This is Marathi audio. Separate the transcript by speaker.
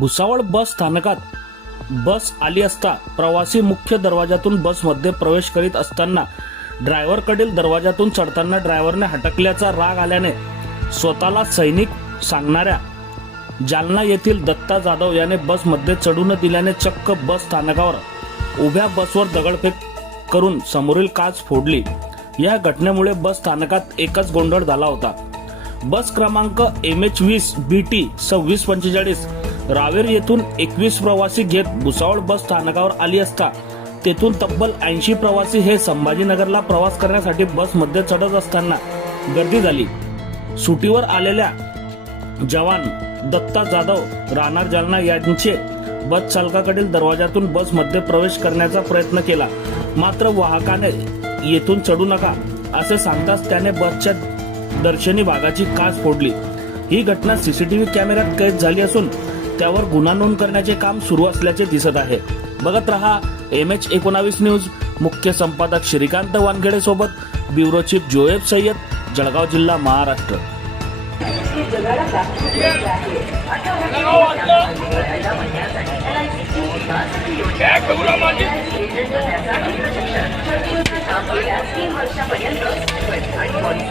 Speaker 1: भुसावळ बस स्थानकात बस आली असता प्रवासी मुख्य दरवाजातून बसमध्ये प्रवेश करीत असताना ड्रायव्हरकडील दरवाजातून चढताना ड्रायव्हरने हटकल्याचा राग आल्याने स्वतःला सैनिक सांगणाऱ्या जालना येथील दत्ता जाधव याने बसमध्ये चढू न दिल्याने चक्क बस स्थानकावर उभ्या बसवर दगडफेक करून समोरील काच फोडली. या घटनेमुळे बस स्थानकात एकच गोंधळ झाला होता. बस क्रमांक एम एच वीस बी टी सव्वीस पंचेचाळीस रावेर येथून एकवीस प्रवासी घेत भुसावळ बस स्थानकावर आली असता तेथून तब्बल ऐंशी प्रवासी हे संभाजीनगरला प्रवास करण्यासाठी बसमध्ये चढत असताना गर्दी झाली. सुटीवर आलेल्या जवान दत्ता जाधव राहणार जालना यांचे बस चालकाकडील दरवाजातून बसमध्ये प्रवेश करण्याचा प्रयत्न केला. मात्र वाहकाने येथून चढू नका असे सांगताच त्याने बसच्या दर्शनी भागाची काच फोडली. ही घटना सीसीटीव्ही कॅमेऱ्यात कैद झाली असून त्यावर गुन्हा नोंद करण्याचे काम सुरू असल्याचे दिसत आहे. बघत रहा एम एच एकोणावीस न्यूज. मुख्य संपादक श्रीकांत वानखेडे सोबत ब्युरो चीफ जोएब सय्यद जळगाव जिल्हा महाराष्ट्र.